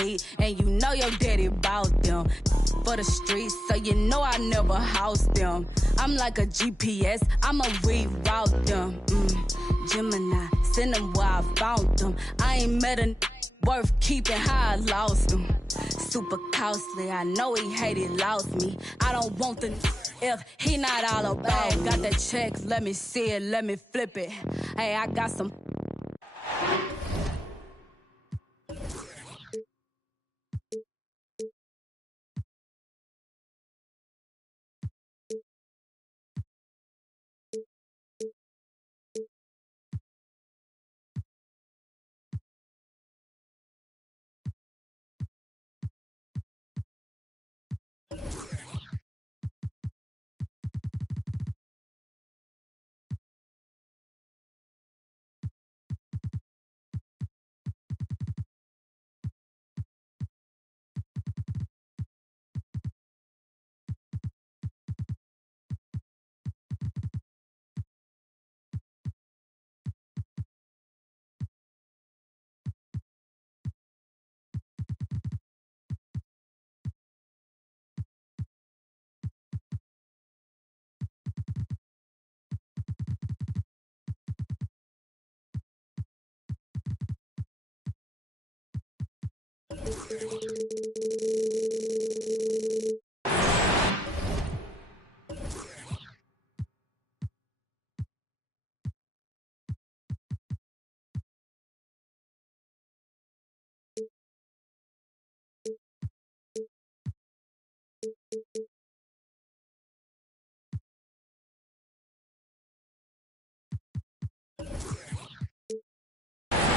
feet, and you know your daddy bought them for the streets, so you know I never house them. I'm like a GPS, I'ma reroute them. Gemini, send them where I found them. I ain't met a worth keeping how I lost them. Super costly, I know he hated, lost me. I don't want the if he not all about. Got that check, let me see it, let me flip it. Hey, I got some.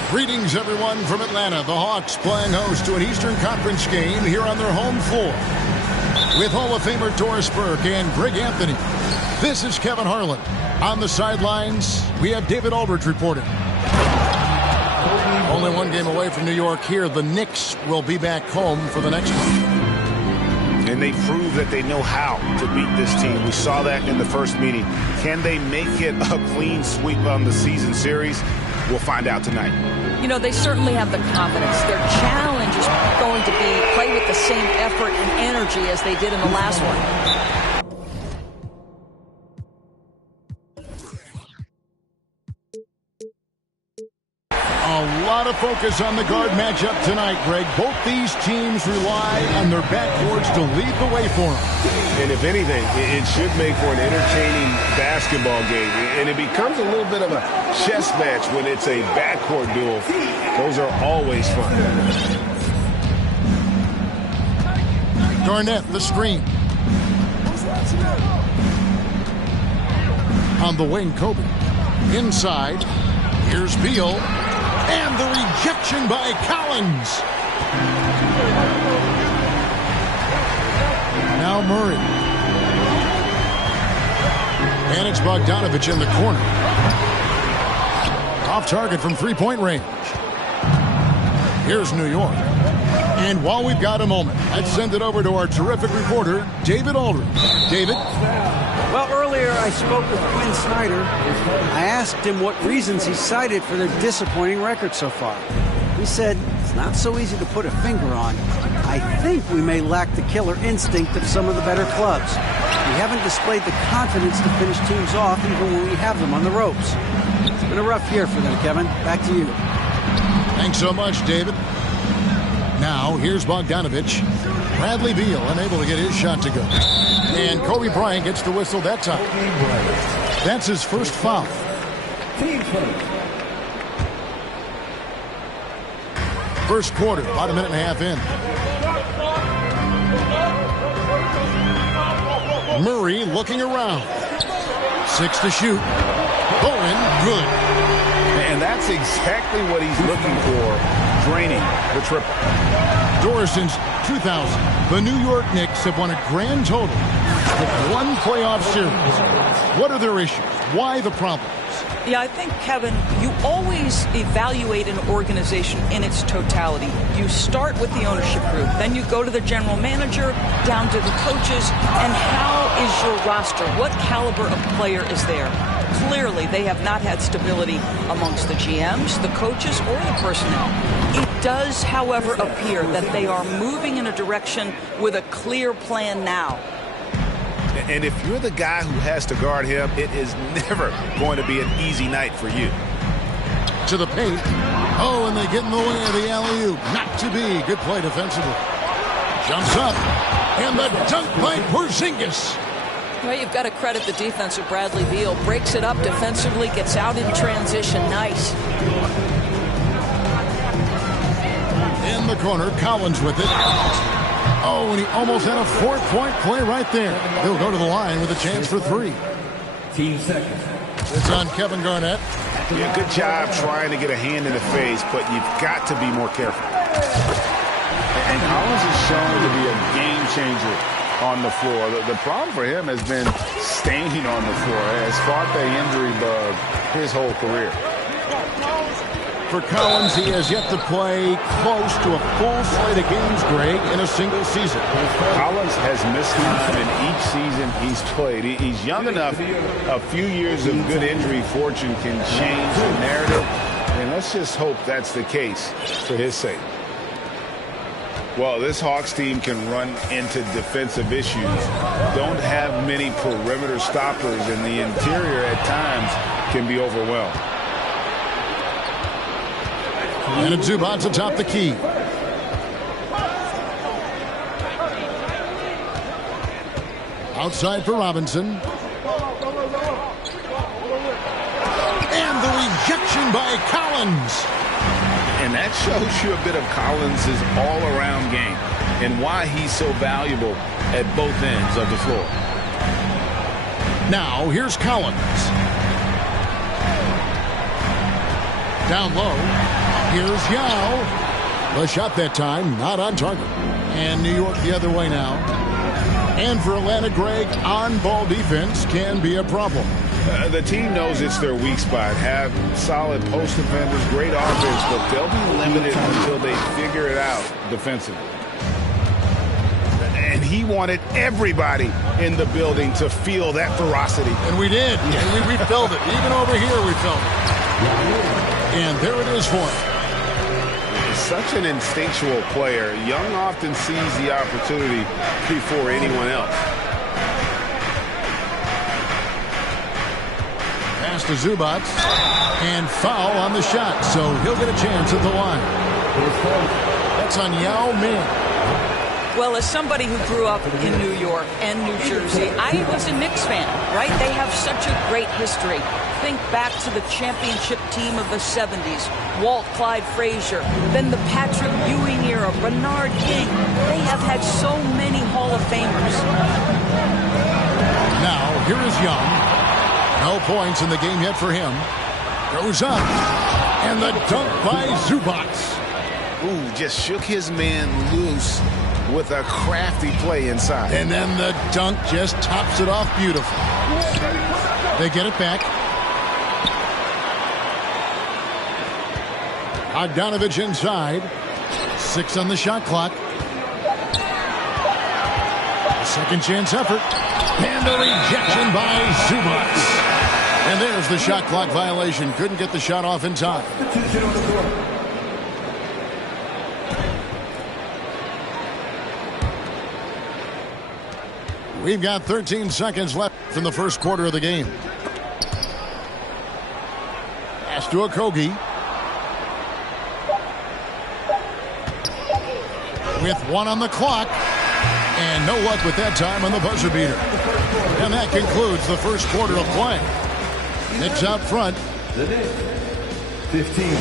Greetings, everyone, from Atlanta. The Hawks playing host to an Eastern Conference game here on their home floor with Hall of Famer Doris Burke and Greg Anthony. This is Kevin Harlan. On the sidelines, we have David Aldridge reporting. Only one game away from New York here. The Knicks will be back home for the next one. And they prove that they know how to beat this team. We saw that in the first meeting. Can they make it a clean sweep on the season series? We'll find out tonight. You know, they certainly have the confidence. Their challenge is going to be play with the same effort and energy as they did in the last one. A lot of focus on the guard matchup tonight, Greg. Both these teams rely on their backcourts to lead the way for them. And if anything, it should make for an entertaining basketball game. And it becomes a little bit of a chess match when it's a backcourt duel. Those are always fun. Garnett, the screen. On the wing, Kobe. Inside, here's Beal. And the rejection by Collins. Now Murray. And it's Bogdanovich in the corner. Off target from three-point range. Here's New York. And while we've got a moment, let's send it over to our terrific reporter, David Aldridge. David? Well, earlier I spoke with Quinn Snyder. I asked him what reasons he cited for their disappointing record so far. He said, it's not so easy to put a finger on. I think we may lack the killer instinct of some of the better clubs. We haven't displayed the confidence to finish teams off even when we have them on the ropes. It's been a rough year for them, Kevin. Back to you. Thanks so much, David. Now, here's Bogdanovich. Bradley Beal unable to get his shot to go. And Kobe Bryant gets the whistle that time. That's his first foul. First quarter, about a minute and a half in. Murray looking around. 6 to shoot. Bowen, good. And that's exactly what he's looking for. Draining the triple. Doris, since 2000, the New York Knicks have won a grand total of 1 playoff series. What are their issues? Why the problems? Yeah, I think, Kevin, you always evaluate an organization in its totality. You start with the ownership group, then you go to the general manager, down to the coaches, and how is your roster? What caliber of player is there? Clearly, they have not had stability amongst the GMs, the coaches, or the personnel. It does, however, appear that they are moving in a direction with a clear plan now. And if you're the guy who has to guard him, it is never going to be an easy night for you. To the paint. Oh, and they get in the way of the alley-oop. Not to be. Good play defensively. Jumps up. And the dunk by Porzingis. Well, you've got to credit the defense of Bradley Beal. Breaks it up defensively, gets out in transition. Nice. In the corner, Collins with it. Oh, and he almost had a fourth-point play right there. He'll go to the line with a chance for 3. 15 seconds. It's on Kevin Garnett. Yeah, good job trying to get a hand in the face, but you've got to be more careful. And Collins is shown to be a game changer on the floor. The problem for him has been staying on the floor. He has fought the injury bug his whole career. For Collins, he has yet to play close to a full slate of games, Greg, in a single season. Collins has missed time in each season he's played. He's young enough. A few years of good injury fortune can change the narrative. And let's just hope that's the case for his sake. Well, this Hawks team can run into defensive issues. Don't have many perimeter stoppers, and the interior at times can be overwhelmed. And it's Zubac atop the key. Outside for Robinson. And the rejection by Collins. And that shows you a bit of Collins' all-around game and why he's so valuable at both ends of the floor. Now, here's Collins. Down low. Here's Yao. The shot that time, not on target. And New York the other way now. And for Atlanta, Greg, on-ball defense can be a problem. The team knows it's their weak spot. Have solid post defenders, great offense, but they'll be limited until they figure it out defensively. And he wanted everybody in the building to feel that ferocity. And we did. And we felt it. Even over here, we felt it. And there it is for him. Such an instinctual player. Young often sees the opportunity before anyone else. Pass to Zubac. And foul on the shot. So he'll get a chance at the line. That's on Yao Ming. Well, as somebody who grew up in New York and New Jersey, I was a Knicks fan, right? They have such a great history. Think back to the championship team of the 70s, Walt Clyde Frazier, then the Patrick Ewing era, Bernard King. They have had so many Hall of Famers. Now, here is Young. No points in the game yet for him. Goes up. And the dunk by Zubac. Ooh, just shook his man loose with a crafty play inside. And then the dunk just tops it off beautiful. They get it back. Bogdanovich inside. 6 on the shot clock. A second chance effort. And a rejection by Zubac. And there's the shot clock violation. Couldn't get the shot off in time. We've got 13 seconds left in the first quarter of the game. Pass to Okogie. With 1 on the clock. And no luck with that time on the buzzer beater. And that concludes the first quarter of play. Knicks out front. 15.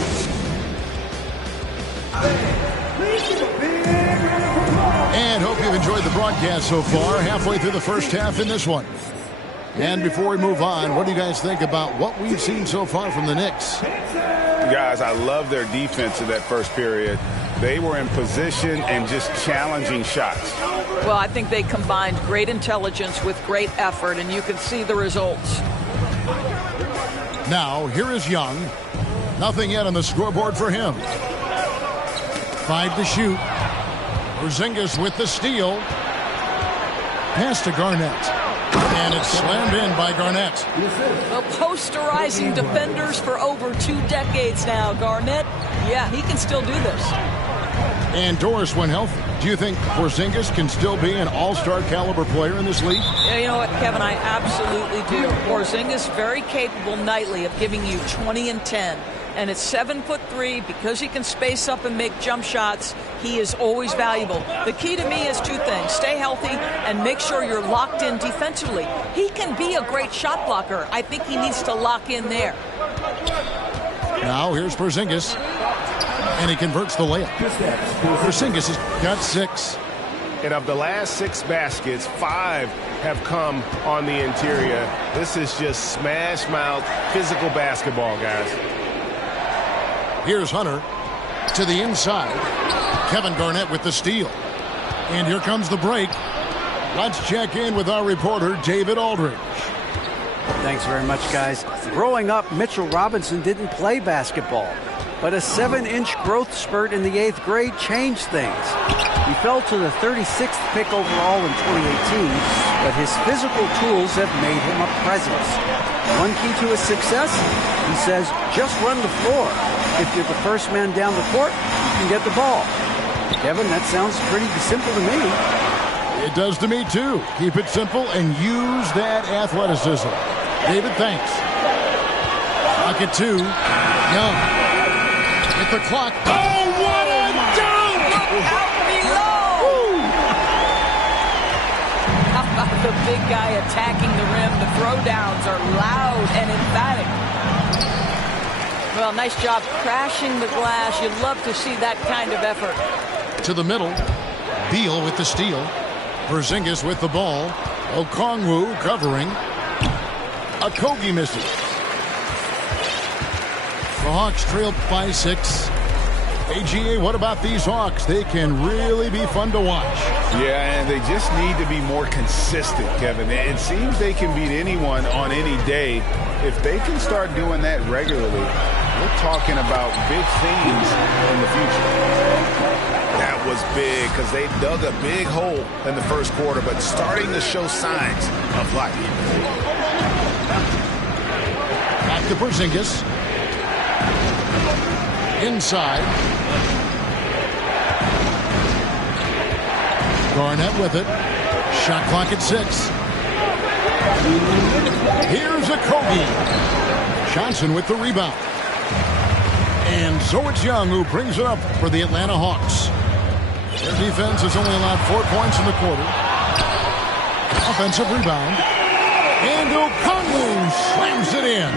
And hope you've enjoyed the broadcast so far. Halfway through the first half in this one. And before we move on, what do you guys think about what we've seen so far from the Knicks? Guys, I love their defense in that first period. They were in position and just challenging shots. Well, I think they combined great intelligence with great effort, and you can see the results. Now, here is Young. Nothing yet on the scoreboard for him. 5 to shoot. Porzingis with the steal. Pass to Garnett. And it's slammed in by Garnett. Well, posterizing defenders for over 2 decades now, Garnett. Yeah, he can still do this. And Doris, when healthy, do you think Porzingis can still be an all-star caliber player in this league? Yeah, you know what, Kevin, I absolutely do. Porzingis very capable nightly of giving you 20 and 10. And at 7'3", because he can space up and make jump shots, he is always valuable. The key to me is 2 things. Stay healthy and make sure you're locked in defensively. He can be a great shot blocker. I think he needs to lock in there. Now here's Porzingis. And he converts the layup. Porzingis has got 6. And of the last 6 baskets, 5 have come on the interior. This is just smash mouth physical basketball, guys. Here's Hunter to the inside. Kevin Garnett with the steal. And here comes the break. Let's check in with our reporter, David Aldridge. Thanks very much, guys. Growing up, Mitchell Robinson didn't play basketball, but a 7-inch growth spurt in the 8th grade changed things. He fell to the 36th pick overall in 2018, but his physical tools have made him a presence. One key to his success, he says, just run the floor. If you're the first man down the court, you can get the ball. Kevin, that sounds pretty simple to me. It does to me, too. Keep it simple and use that athleticism. David, thanks. Pocket 2. Young. Hit the clock. Oh, what a dunk! Look out below! How about the big guy attacking the rim? The throwdowns are loud and emphatic. Well, nice job crashing the glass. You'd love to see that kind of effort. To the middle. Beal with the steal. Porzingis with the ball. Okongwu covering. Okogie misses. The Hawks trail by 6. AGA, what about these Hawks? They can really be fun to watch. Yeah, and they just need to be more consistent, Kevin. It seems they can beat anyone on any day. If they can start doing that regularly, we're talking about big things in the future. That was big because they dug a big hole in the first quarter, but starting to show signs of life. Back to Porzingis. Inside. Garnett with it. Shot clock at 6. Here's Okogie. Johnson with the rebound. And so it's Young who brings it up for the Atlanta Hawks. Their defense has only allowed 4 points in the quarter. Offensive rebound. And Okongwu slams it in.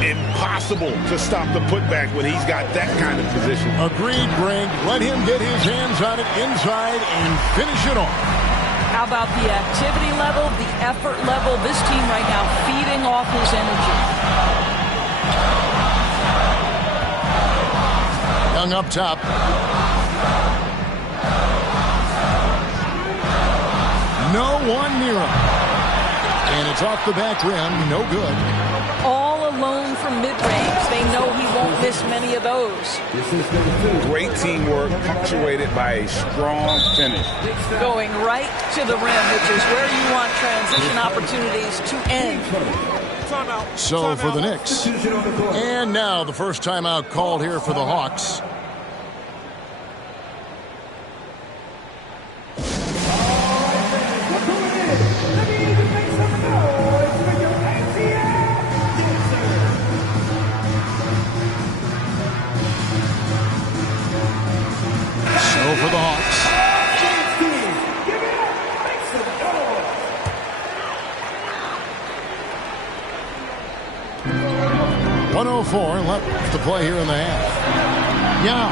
Impossible to stop the putback when he's got that kind of position. Agreed, Greg. Let him get his hands on it inside and finish it off. How about the activity level, the effort level? This team right now feeding off his energy. Young up top. No one near him. And it's off the back rim. No good. All alone from mid-range. They know he won't miss many of those. Great teamwork punctuated by a strong finish. Going right to the rim, which is where you want transition opportunities to end. So for the Knicks. And now the first timeout called here for the Hawks. For the Hawks. 1:04 left to play here in the half. Yeah.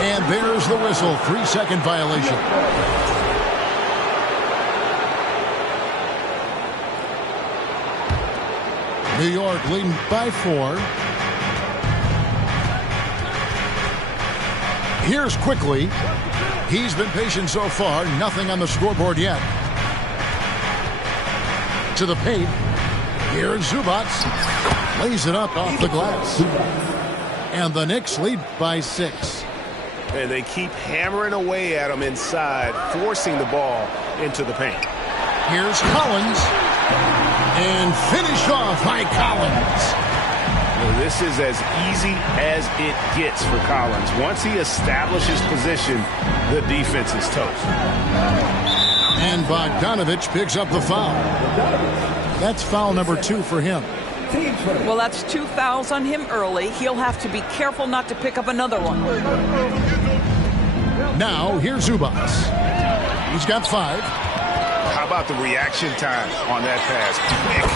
And there's the whistle. 3-second violation. New York leading by 4. Here's quickly. He's been patient so far. Nothing on the scoreboard yet. To the paint. Here's Zubac. Lays it up off the glass. And the Knicks lead by 6. And they keep hammering away at him inside, forcing the ball into the paint. Here's Collins. And finished off by Collins. Well, this is as easy as it gets for Collins. Once he establishes position, the defense is toast. And Bogdanovich picks up the foul. That's foul number 2 for him. Well, that's 2 fouls on him early. He'll have to be careful not to pick up another one. Now, here's Zubac. He's got 5. How about the reaction time on that pass? Quick.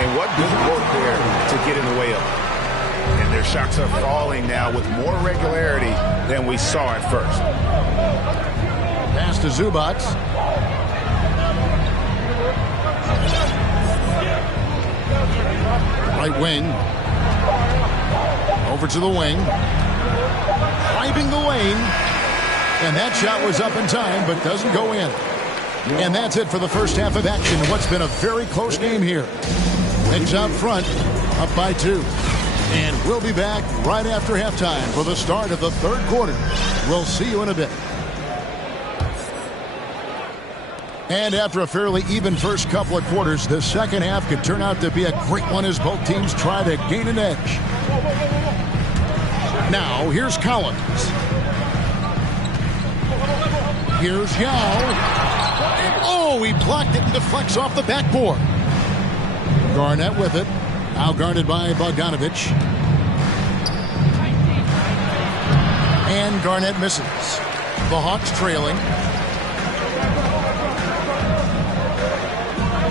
And what good work there to get in the way of it. And their shots are falling now with more regularity than we saw at first. Pass to Zubac. Right wing. Over to the wing. Driving the lane. And that shot was up in time, but doesn't go in. And that's it for the first half of action. What's been a very close game here. Knicks out front, up by 2. And we'll be back right after halftime for the start of the third quarter. We'll see you in a bit. And after a fairly even first couple of quarters, the second half could turn out to be a great one as both teams try to gain an edge. Now, here's Collins. Here's Yao. And oh, he blocked it and deflects off the backboard. Garnett with it. Now guarded by Bogdanovich. And Garnett misses. The Hawks trailing.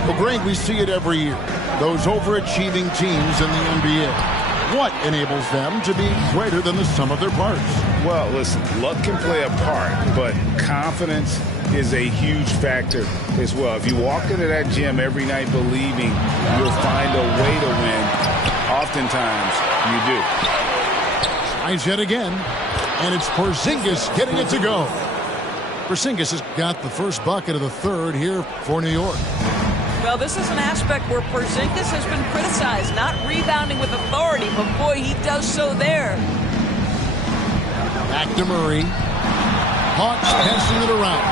Well, Greg, we see it every year. Those overachieving teams in the NBA. What enables them to be greater than the sum of their parts? Well, listen, luck can play a part, but confidence is a huge factor as well. If you walk into that gym every night believing you'll find a way to win, oftentimes you do. Tries yet again, and it's Porzingis getting it to go. Porzingis has got the first bucket of the third here for New York. Well, this is an aspect where Porzingis has been criticized, not rebounding with authority, but boy, he does so there. Back to Murray. Hawks passing it around.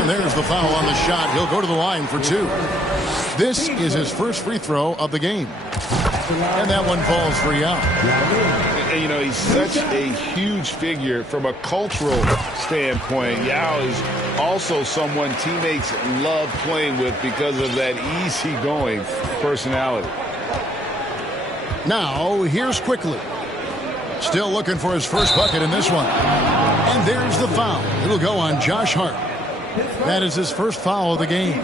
And there's the foul on the shot. He'll go to the line for 2. This is his first free throw of the game. And that one falls for Yao. And, you know, he's such a huge figure from a cultural standpoint. Yao is also someone teammates love playing with because of that easygoing personality. Now, here's Quickly. Still looking for his first bucket in this one. And there's the foul. It'll go on Josh Hart. That is his first foul of the game.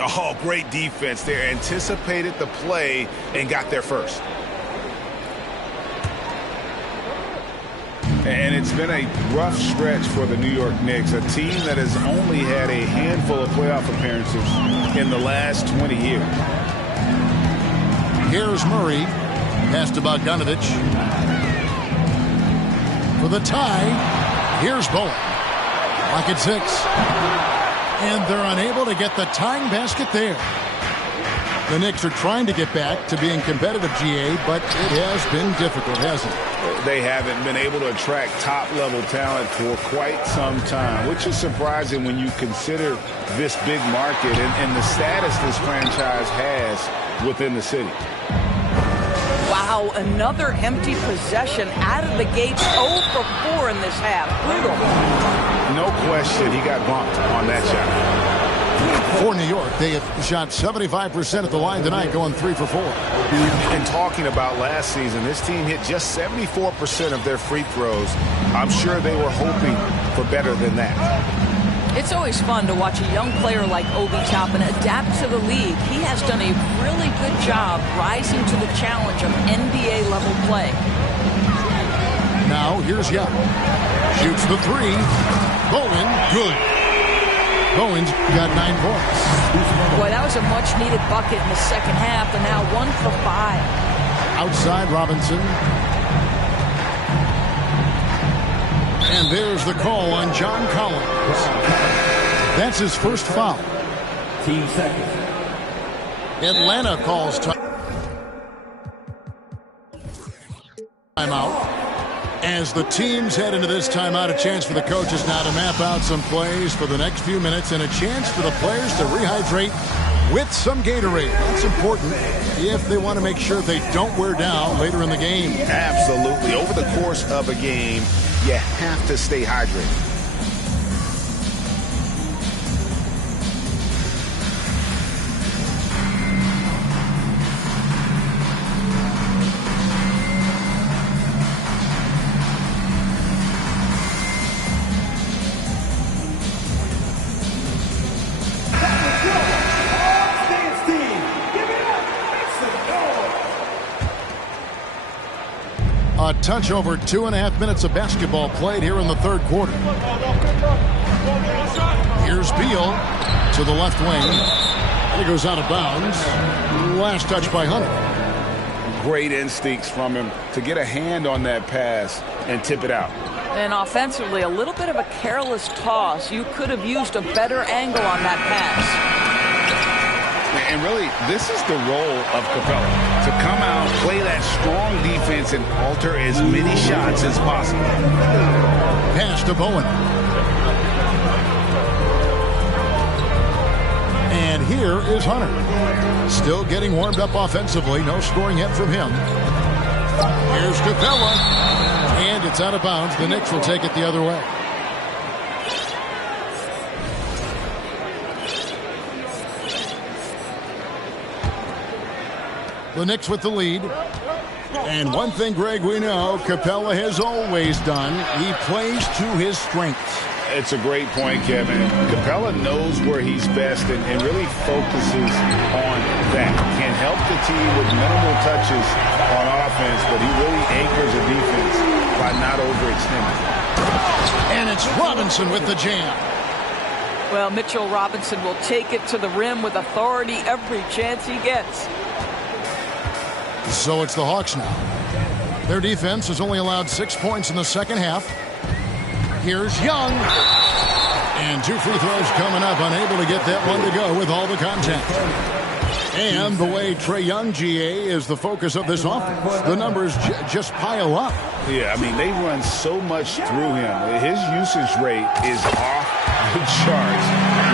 Oh, great defense there. Anticipated the play and got there first. And it's been a rough stretch for the New York Knicks, a team that has only had a handful of playoff appearances in the last 20 years. Here's Murray. Pass to Bogdanovich. For the tie, here's Bowen. Lock at 6. And they're unable to get the tying basket there. The Knicks are trying to get back to being competitive, GA, but it has been difficult, hasn't it? They haven't been able to attract top-level talent for quite some time, which is surprising when you consider this big market and the status this franchise has within the city. Wow, another empty possession out of the gates. 0 for 4 in this half. Brutal. No question he got bumped on that shot. For New York, they have shot 75% at the line tonight, going 3 for 4. And talking about last season, this team hit just 74% of their free throws. I'm sure they were hoping for better than that. It's always fun to watch a young player like Obi Toppin adapt to the league. He has done a really good job rising to the challenge of NBA-level play. Now, here's Yao. Shoots the 3. Bowen, good. Bowen's got 9 points. Boy, that was a much-needed bucket in the second half, and now 1 for 5. Outside Robinson. And there's the call on John Collins. That's his first foul. 15 seconds. Atlanta calls timeout. As the teams head into this timeout, a chance for the coaches now to map out some plays for the next few minutes and a chance for the players to rehydrate with some Gatorade. That's important if they want to make sure they don't wear down later in the game. Absolutely. Over the course of a game, you have to stay hydrated. A touch over 2.5 minutes of basketball played here in the third quarter. Here's Beal to the left wing. He goes out of bounds. Last touch by Hunter. Great instincts from him to get a hand on that pass and tip it out. And offensively, a little bit of a careless toss. You could have used a better angle on that pass. And really, this is the role of Capela, to come out, play that strong defense, and alter as many shots as possible. Pass to Bowen. And here is Hunter. Still getting warmed up offensively. No scoring yet from him. Here's Capela. And it's out of bounds. The Knicks will take it the other way. The Knicks with the lead. And one thing, Greg, we know Capela has always done. He plays to his strengths. It's a great point, Kevin. Capela knows where he's best and really focuses on that. Can help the team with minimal touches on offense, but he really anchors the defense by not overextending. And it's Robinson with the jam. Well, Mitchell Robinson will take it to the rim with authority every chance he gets. So it's the Hawks now. Their defense has only allowed 6 points in the second half. Here's Young. And 2 free throws coming up. Unable to get that one to go with all the contact. And the way Trae Young, GA, is the focus of this offense. The numbers just pile up. Yeah, I mean, they run so much through him. His usage rate is off the charts.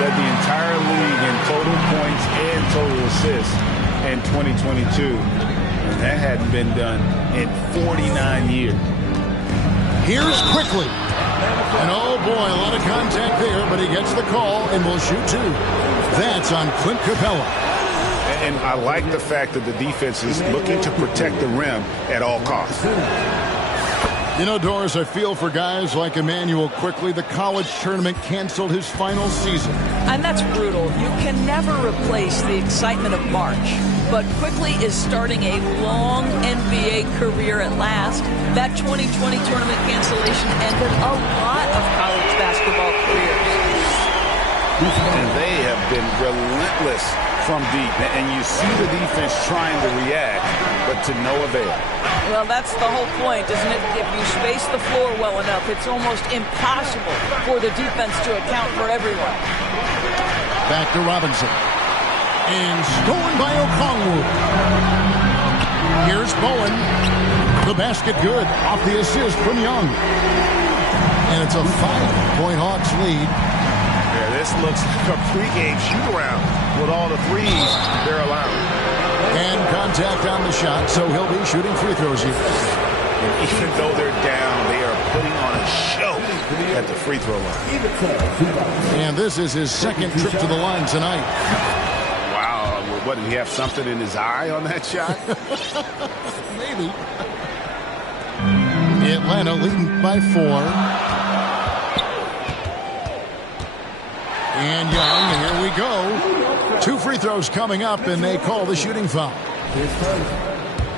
Led the entire league in total points and total assists in 2022. And that hadn't been done in 49 years. Here's Quickly. And oh boy, a lot of contact there, but he gets the call and will shoot 2. That's on Clint Capela. And I like the fact that the defense is looking to protect the rim at all costs. You know, Doris, I feel for guys like Emmanuel Quickly. The college tournament canceled his final season. And that's brutal. You can never replace the excitement of March. But Quickly is starting a long NBA career at last. That 2020 tournament cancellation ended a lot of college basketball careers. And they have been relentless from deep. And you see the defense trying to react, but to no avail. Well, that's the whole point, isn't it? If you space the floor well enough, it's almost impossible for the defense to account for everyone. Back to Robinson. And stolen by Okongwu. Here's Bowen. The basket good. Off the assist from Young. And it's a 5-point Hawks lead. Yeah, this looks like a pregame shoot-around with all the threes they're allowing. And contact on the shot, so he'll be shooting free throws here. And even though they're down, they are putting on a show at the free throw line. And this is his second trip to the line tonight. What, did he have something in his eye on that shot? Maybe. Atlanta leading by 4. And Young, here we go. 2 free throws coming up, and they call the shooting foul.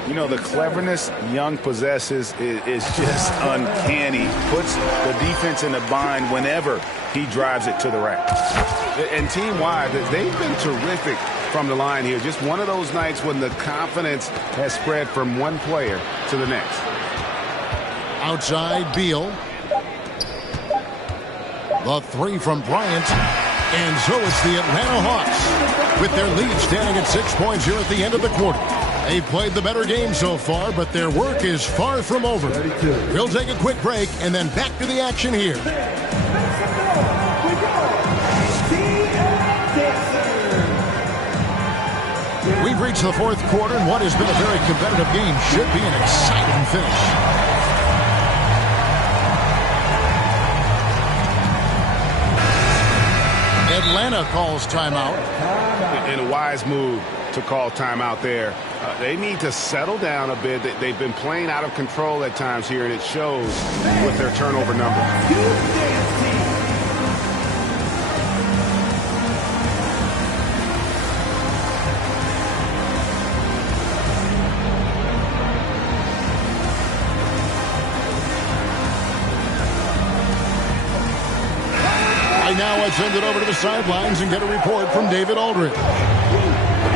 You know, the cleverness Young possesses is just uncanny. Puts the defense in a bind whenever he drives it to the rack. And team-wide, they've been terrific from the line here. Just one of those nights when the confidence has spread from one player to the next. Outside, Beal. The 3 from Bryant. And so it's the Atlanta Hawks with their lead standing at 6 points here at the end of the quarter. They've played the better game so far, but their work is far from over. We'll take a quick break and then back to the action here. reached the fourth quarter, and what has been a very competitive game should be an exciting finish. Atlanta calls timeout. And a wise move to call timeout there. They need to settle down a bit. They've been playing out of control at times here, and it shows with their turnover number. Now let's send it over to the sidelines and get a report from David Aldridge.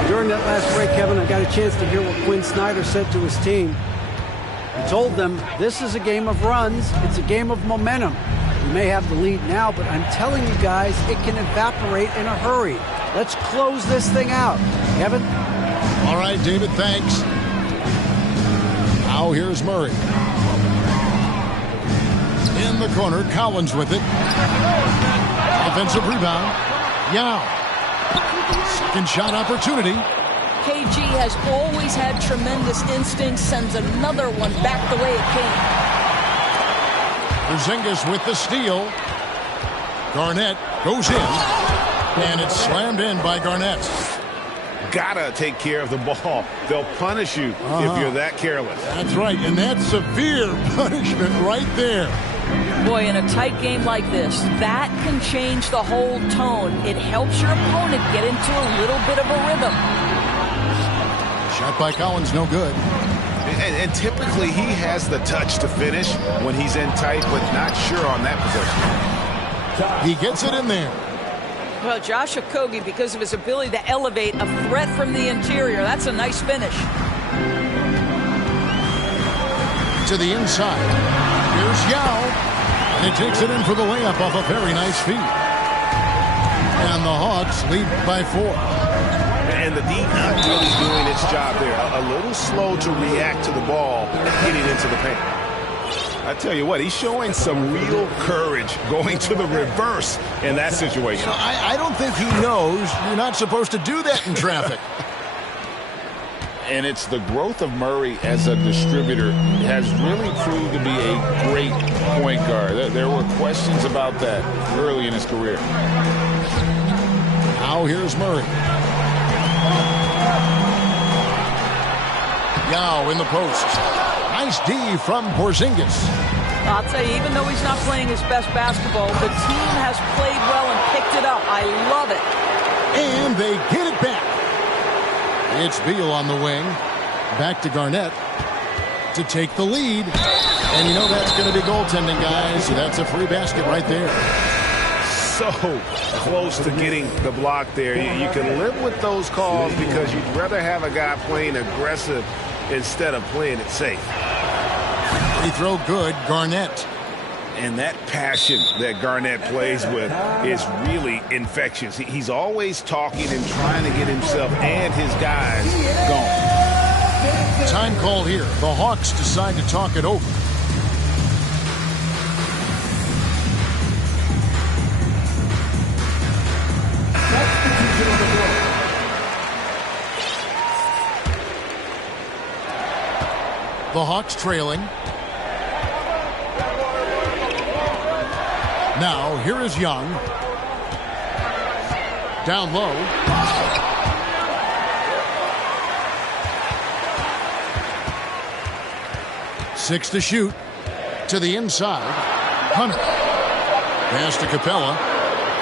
During that last break, Kevin, I got a chance to hear what Quinn Snyder said to his team. He told them, this is a game of runs. It's a game of momentum. We may have the lead now, but I'm telling you guys, it can evaporate in a hurry. Let's close this thing out. Kevin? All right, David, thanks. Now here's Murray. In the corner, Collins with it. Offensive rebound. Yao. Second shot opportunity. KG has always had tremendous instincts, sends another one back the way it came. Porzingis with the steal. Garnett goes in, and it's slammed in by Garnett. Gotta take care of the ball. They'll punish you if you're that careless. That's right, and that's severe punishment right there. Boy, in a tight game like this, that can change the whole tone. It helps your opponent get into a little bit of a rhythm. Shot by Collins, no good. And typically he has the touch to finish when he's in tight, but not sure on that possession. He gets it in there. Well, Josh Okogie, because of his ability to elevate a threat from the interior, that's a nice finish. To the inside. Here's Yao. And he takes it in for the layup off a very nice feed. And the Hawks lead by 4. And the D not really doing its job there. A little slow to react to the ball getting into the paint. I tell you what, he's showing some real courage going to the reverse in that situation. So I don't think he knows you're not supposed to do that in traffic. And it's the growth of Murray as a distributor has really proved to be a great point guard. There were questions about that early in his career. Now here's Murray. Yao in the post. Nice D from Porzingis. I'll tell you, even though he's not playing his best basketball, the team has played well and picked it up. I love it. And they get it back. It's Beal on the wing. Back to Garnett to take the lead. And you know that's going to be goaltending, guys. So that's a free basket right there. So close to getting the block there. You can live with those calls because you'd rather have a guy playing aggressive instead of playing it safe. Free throw good, Garnett. And that passion that Garnett plays with is really infectious. He's always talking and trying to get himself and his guys going. Time call here. The Hawks decide to talk it over. The Hawks trailing. Now, here is Young. Down low. Six to shoot. To the inside. Hunter. Pass to Capella.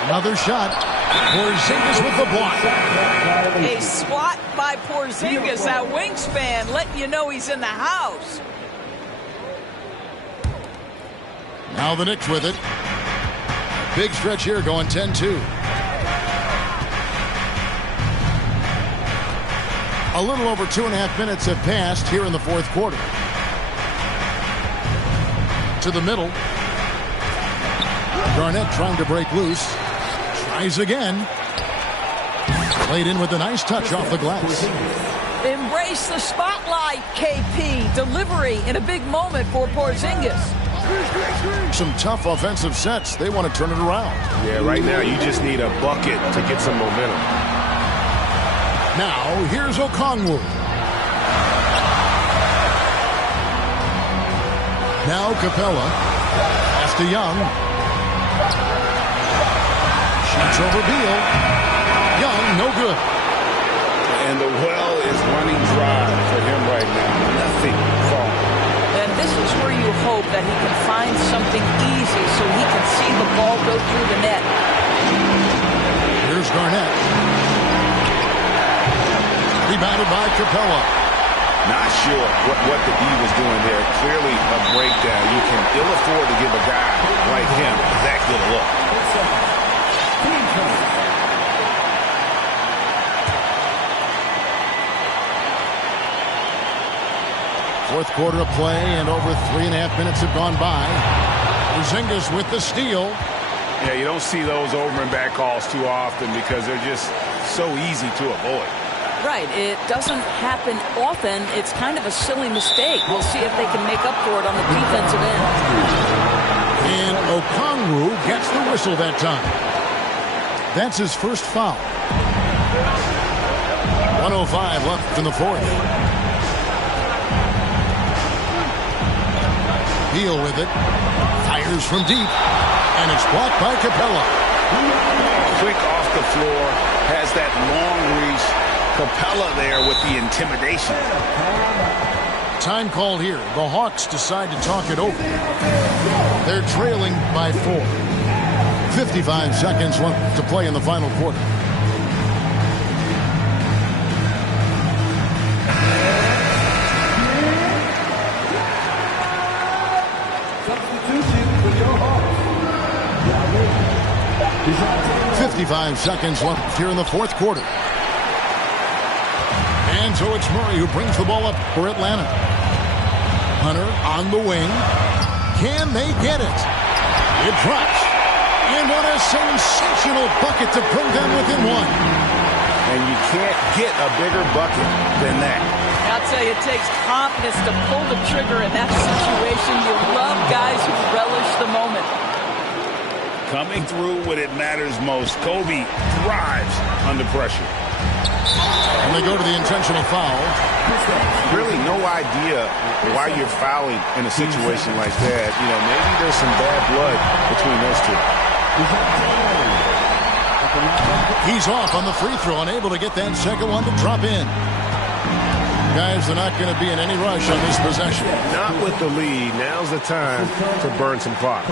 Another shot. Porzingis with the block. A swat by Porzingis. That wingspan letting you know he's in the house. Now the Knicks with it. Big stretch here going 10-2. A little over 2.5 minutes have passed here in the fourth quarter. To the middle. Garnett trying to break loose. Tries again. Played in with a nice touch off the glass. Embrace the spotlight, KP. Delivery in a big moment for Porzingis. Some tough offensive sets. They want to turn it around. Yeah, right now you just need a bucket to get some momentum. Now, here's Okongwu. Now Capella. Pass to Young. Shoots over Beal. Young, no good. And the well is running dry for him right now. Nothing falling. And this is where you hope that he can find something easy so he can see the ball go through the net. Here's Garnett. Rebounded by Capella. Not sure what the D was doing there. Clearly a breakdown. You can ill afford to give a guy like him that good a look. Fourth quarter of play, and over 3.5 minutes have gone by. Porzingis with the steal. Yeah, you don't see those over and back calls too often because they're just so easy to avoid. Right. It doesn't happen often. It's kind of a silly mistake. We'll see if they can make up for it on the defensive end. And Okongwu gets the whistle that time. That's his first foul. 1:05 left in the fourth. Beal with it. Fires from deep. And it's blocked by Capella. Quick off the floor. Has that long reach. Capella there with the intimidation. Time called here. The Hawks decide to talk it over. They're trailing by 4. 55 seconds left to play in the final quarter. Substitution for your Hawks. 55 seconds left here in the fourth quarter. And so it's Murray who brings the ball up for Atlanta. Hunter on the wing. Can they get it? It drops. And what a sensational bucket to bring them within one. And you can't get a bigger bucket than that. I'll tell you, it takes confidence to pull the trigger in that situation. You love guys who relish the moment. Coming through when it matters most. Kobe thrives under pressure. And they go to the intentional foul. Really no idea why you're fouling in a situation like that. You know, maybe there's some bad blood between those two. He's off on the free throw, unable to get that second one to drop in. Guys, they're not going to be in any rush on this possession. Not with the lead. Now's the time to burn some clock.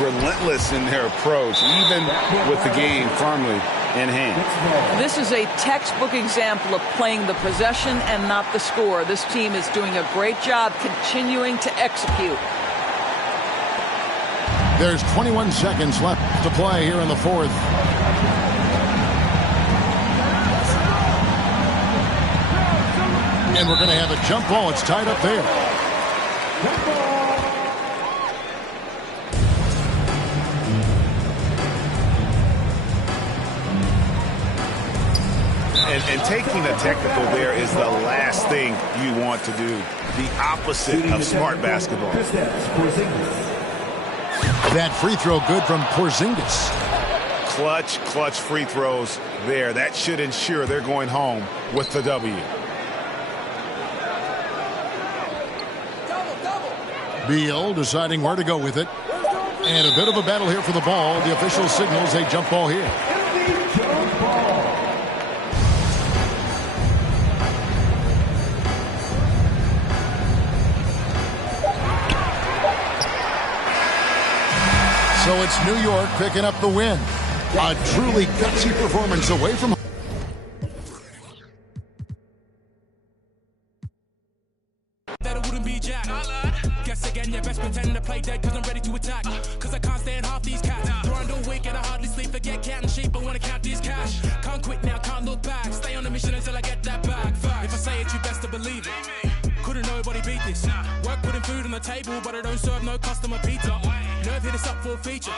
Relentless in their approach, even with the game firmly in hand. This is a textbook example of playing the possession and not the score. This team is doing a great job continuing to execute. There's 21 seconds left to play here in the fourth. And we're going to have a jump ball. It's tied up there. And taking a technical there is the last thing you want to do. The opposite of smart basketball. That free throw good from Porzingis. Clutch free throws there. That should ensure they're going home with the W. Beal deciding where to go with it. And a bit of a battle here for the ball. The official signals a jump ball here. So it's New York picking up the win. A truly gutsy performance away from home. Guess again, you best pretend to play dead, cause I'm ready to attack. Cause I can't stand half these cats. Grind all week and I hardly sleep, forget cat and sheep, I wanna count this cash. Can't quit now, can't look back. Stay on the mission until I get that back. If I say it, you best to believe it. Couldn't nobody beat this. Work putting food on the table, but I don't serve no customer pizza. Nerve hit us up for a feature.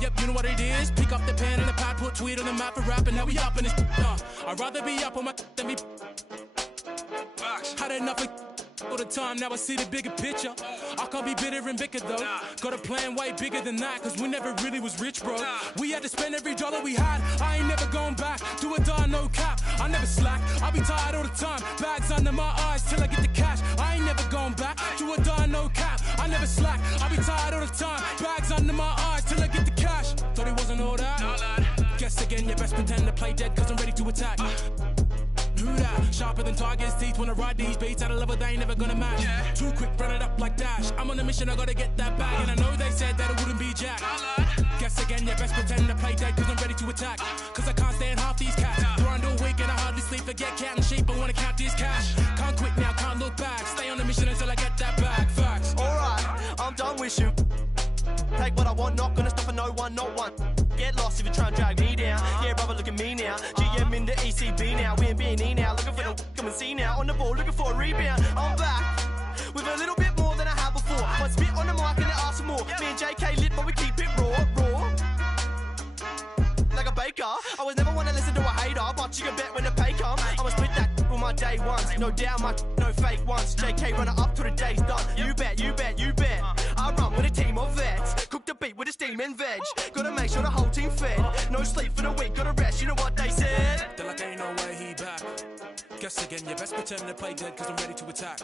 Yep, you know what it is. Pick up the pen and the pad, put tweet on the map for rap, and now we up in this. I'd rather be up on my than be. Had enough of all the time, now I see the bigger picture. I can't be bitter and bitter though. Got a plan way bigger than that, cause we never really was rich, bro. We had to spend every dollar we had. I ain't never going back. Do or die, no cap. I never slack. I be tired all the time. Bags under my eyes till I get the cash. I ain't never going back. Do or die, no cap. I never slack. I be tired all the time. Bags under my eyes till I get the cash. Thought it wasn't all that. No, lad. Guess again, you best pretend to play dead, cause I'm ready to attack. Who that? Sharper than Tiger's teeth. Wanna ride these beats at a level they ain't never gonna match. Too quick, run it up like Dash. I'm on a mission, I gotta get that bag. And I know they said that it wouldn't be Jack. Guess again, you best pretend to play dead, cause I'm ready to attack. Cause I can't stand half these cats. Grind all week and I hardly sleep. Forget cat and sheep, I wanna count this cash. Can't quit now, can't look back. Stay on the mission until I get that bag. Facts. Alright, I'm done with you. Take what I want, not gonna stop for no one, not one. Get lost if you try and drag me down. Yeah, brother, look at me now. GM in the ECB now. We in B&E now. Looking for the come and see now. On the ball, looking for a rebound. I'm back with a little bit more than I had before. One spit on the mic and they ask for more. Me and JK lit, but we keep it raw. Like a baker. I was never one to listen to a hater, but you can bet when the pay come. I'ma split that with my day ones. No doubt, no fake ones. JK running up till the day's done. You bet, you bet, you bet. I run with a team of vets. Cook the beat with a steam and veg. Gotta make sure the whole team fed. No sleep for the week, gotta rest. You know what they said? They're like, ain't no way he back. Guess again, you best pretend to play dead, cause I'm ready to attack.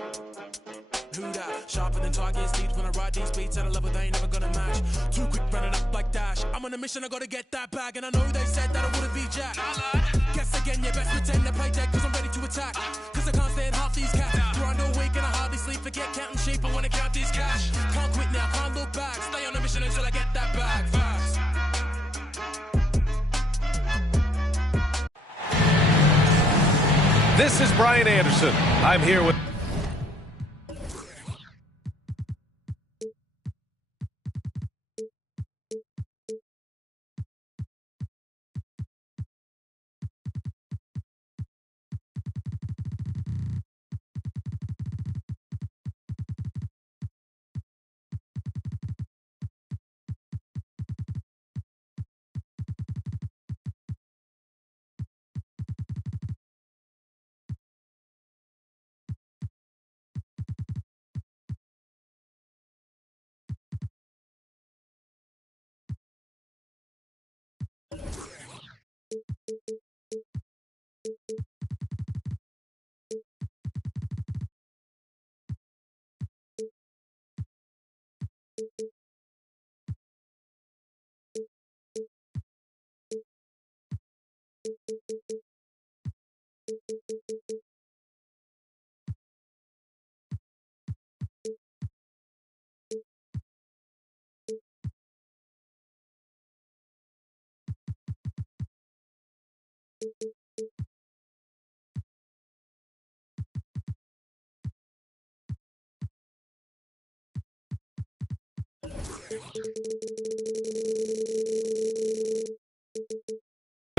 Who that? Sharper than Tiger's teeth. When I ride these beats at a level they ain't never gonna match. Too quick, running up like Dash. I'm on a mission, I gotta get that bag. And I know they said that I wouldn't be Jack. Guess again, you best pretend to play dead, cause I'm ready to attack. Cause I can't stand half these cats. Grind all week and I hardly sleep. Forget counting sheep, I wanna count this cash. Can't quit now, can't look back. Stay on a mission until I get that bag. Fast. This is Brian Anderson. I'm here with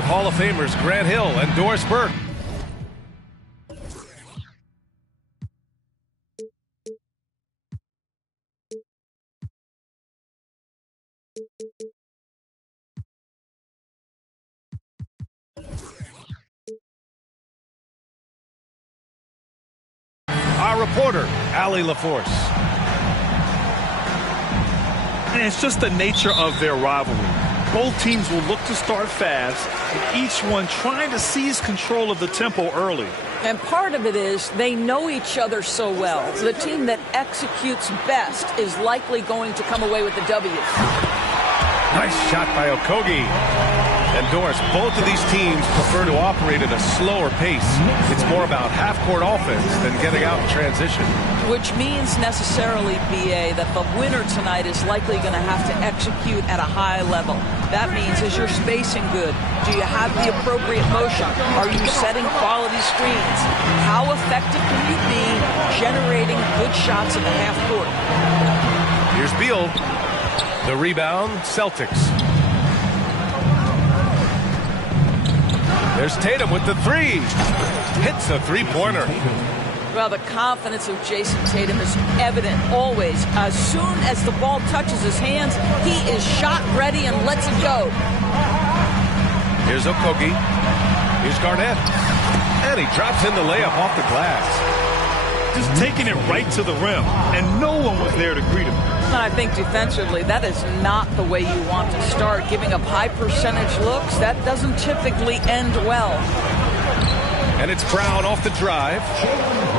Hall of Famers Grant Hill and Doris Burke. Our reporter, Allie LaForce. And it's just the nature of their rivalry. Both teams will look to start fast, and each one trying to seize control of the tempo early. And part of it is they know each other so well. The team that executes best is likely going to come away with the W. Nice shot by Okogie. And Doris, both of these teams prefer to operate at a slower pace. It's more about half-court offense than getting out in transition. Which means necessarily, BA, that the winner tonight is likely going to have to execute at a high level. That means, is your spacing good? Do you have the appropriate motion? Are you setting quality screens? How effective can you be generating good shots in the half court? Here's Beal. The rebound, Celtics. There's Tatum with the three. Hits a three-pointer. Well, the confidence of Jason Tatum is evident always. As soon as the ball touches his hands, he is shot ready and lets it go. Here's Okogie. Here's Garnett. And he drops in the layup off the glass. just taking it right to the rim, and no one was there to greet him. And I think defensively, that is not the way you want to start. Giving up high percentage looks, that doesn't typically end well. And it's Brown off the drive,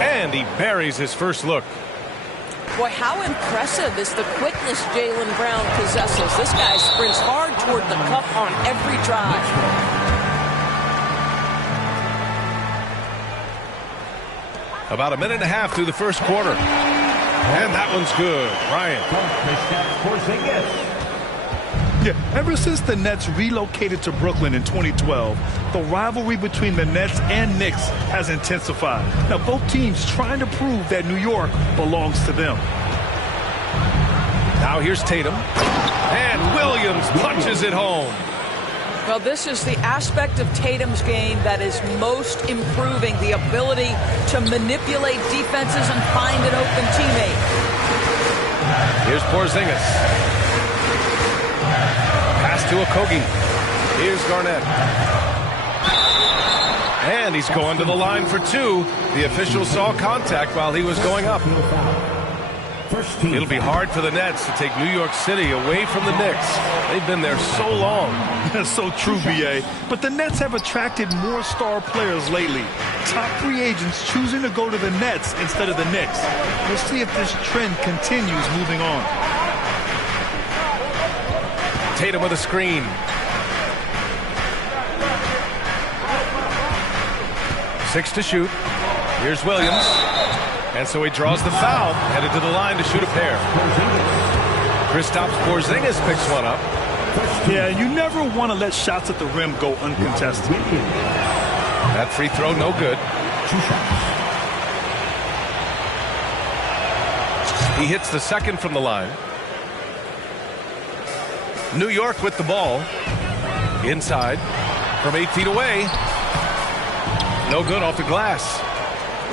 and he buries his first look. Boy, how impressive is the quickness Jaylen Brown possesses. This guy sprints hard toward the cup on every drive. About a minute and a half through the first quarter. And that one's good. Ryan. Yeah, ever since the Nets relocated to Brooklyn in 2012, the rivalry between the Nets and Knicks has intensified. Now, both teams trying to prove that New York belongs to them. Now here's Tatum. And Williams punches it home. Well, this is the aspect of Tatum's game that is most improving, the ability to manipulate defenses and find an open teammate. Here's Porzingis. Pass to Okogie. Here's Garnett. And he's going to the line for two. The official saw contact while he was going up. It'll be hard for the Nets to take New York City away from the Knicks. They've been there so long. That's so true, B.A. But the Nets have attracted more star players lately. Top free agents choosing to go to the Nets instead of the Knicks. We'll see if this trend continues moving on. Tatum with a screen. Six to shoot. Here's Williams. And so he draws the foul, headed to the line to shoot a pair. Kristaps Porzingis picks one up. Yeah, you never want to let shots at the rim go uncontested. That free throw, no good. He hits the second from the line. New York with the ball. Inside from 8 feet away. No good off the glass.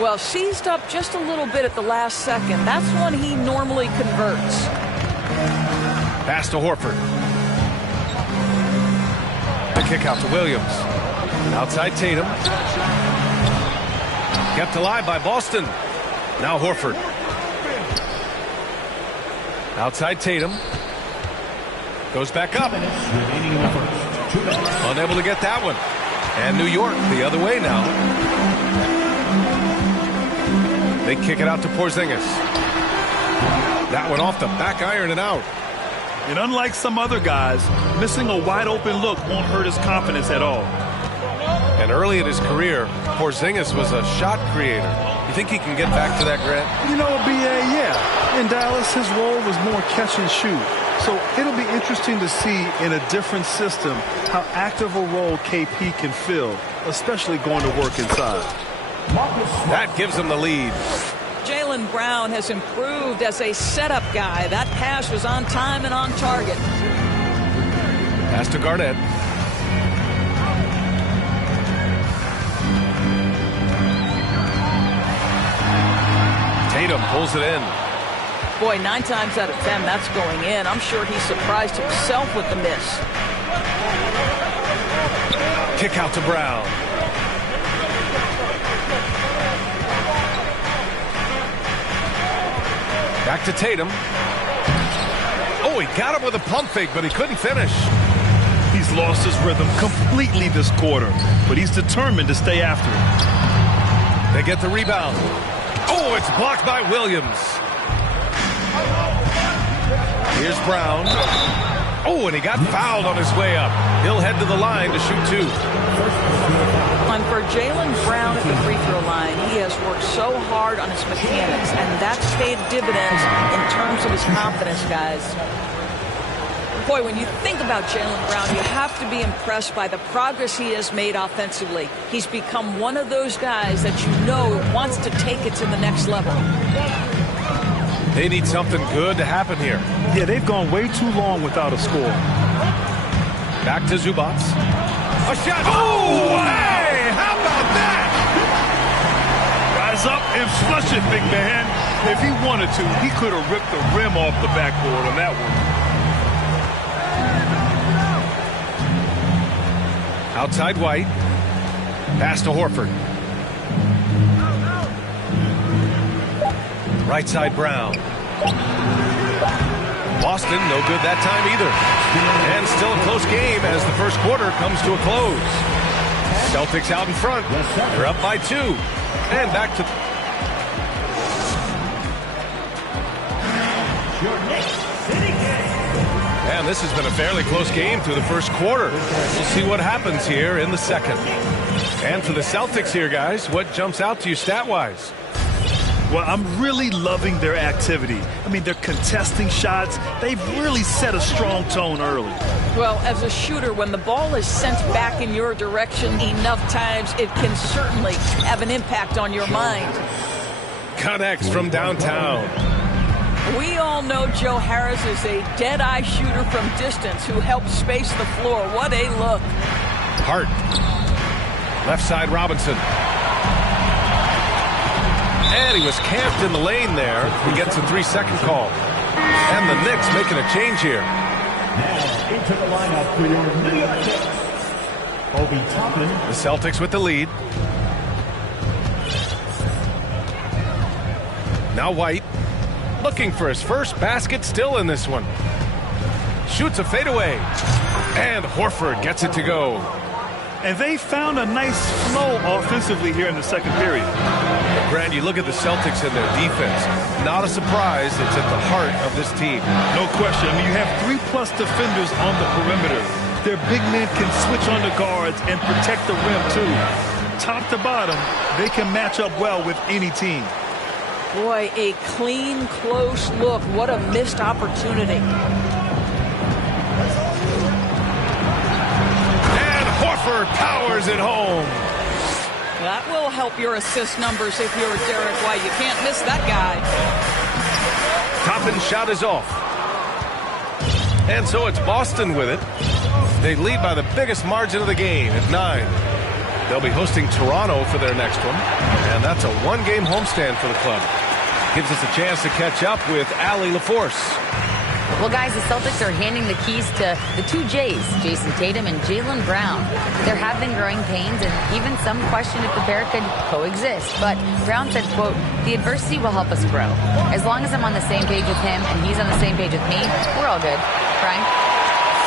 Well, seized up just a little bit at the last second. That's when he normally converts. Pass to Horford. The kick out to Williams. Outside Tatum. Kept alive by Boston. Now Horford. Outside Tatum. Goes back up. Unable to get that one. And New York the other way now. They kick it out to Porzingis. That one off the back iron and out. And unlike some other guys, missing a wide open look won't hurt his confidence at all. And early in his career, Porzingis was a shot creator. You think he can get back to that, Grant? You know, B.A., yeah. In Dallas, his role was more catch and shoot. So it'll be interesting to see in a different system how active a role KP can fill, especially going to work inside. That gives him the lead. Jaylen Brown has improved as a setup guy. That pass was on time and on target. Pass to Garnett. Tatum pulls it in. Boy, 9 times out of 10, that's going in. I'm sure he surprised himself with the miss. Kick out to Brown. Back to Tatum. Oh, he got him with a pump fake, but he couldn't finish. He's lost his rhythm completely this quarter, but he's determined to stay after it. They get the rebound. Oh, it's blocked by Williams. Here's Brown. Oh, and he got fouled on his way up. He'll head to the line to shoot two. And for Jaylen Brown at the free throw line, he has worked so hard on his mechanics, and that's paid dividends in terms of his confidence, guys. Boy, when you think about Jaylen Brown, you have to be impressed by the progress he has made offensively. He's become one of those guys that you know wants to take it to the next level. They need something good to happen here. Yeah, they've gone way too long without a score. Back to Zubac. A shot. Oh, hey! How about that? Rise up and flush it, big man. If he wanted to, he could have ripped the rim off the backboard on that one. Outside White. Pass to Horford. Right side Brown. Boston, no good that time either. And still a close game as the first quarter comes to a close. Celtics out in front. They're up by 2. And back to... And this has been a fairly close game through the first quarter. We'll see what happens here in the second. And for the Celtics here, guys, what jumps out to you stat-wise? Well, I'm really loving their activity. I mean, they're contesting shots. They've really set a strong tone early. Well, as a shooter, when the ball is sent back in your direction enough times, it can certainly have an impact on your mind. Connects from downtown. We all know Joe Harris is a dead-eye shooter from distance who helps space the floor. What a look. Hart. Left side Robinson. And he was camped in the lane there. He gets a 3-second call. And the Knicks making a change here. Now into the lineup for your New York Knicks, Obi Toppin. The Celtics with the lead. Now White. Looking for his first basket, still in this one. Shoots a fadeaway. And Horford gets it to go. And they found a nice flow offensively here in the second period. Grant, you look at the Celtics and their defense. Not a surprise, it's at the heart of this team. No question. I mean, you have 3+ defenders on the perimeter. Their big men can switch on the guards and protect the rim, too. Top to bottom, they can match up well with any team. Boy, a clean, close look. What a missed opportunity. Horford powers it home. That will help your assist numbers if you're Derek White. You can't miss that guy. Toppin's shot is off. And so it's Boston with it. They lead by the biggest margin of the game at 9. They'll be hosting Toronto for their next one. And that's a 1-game homestand for the club. Gives us a chance to catch up with Allie LaForce. Well, guys, the Celtics are handing the keys to the 2 J's, Jason Tatum and Jaylen Brown. There have been growing pains, and even some question if the pair could coexist. But Brown said, quote, "The adversity will help us grow. As long as I'm on the same page with him and he's on the same page with me, we're all good." Brian?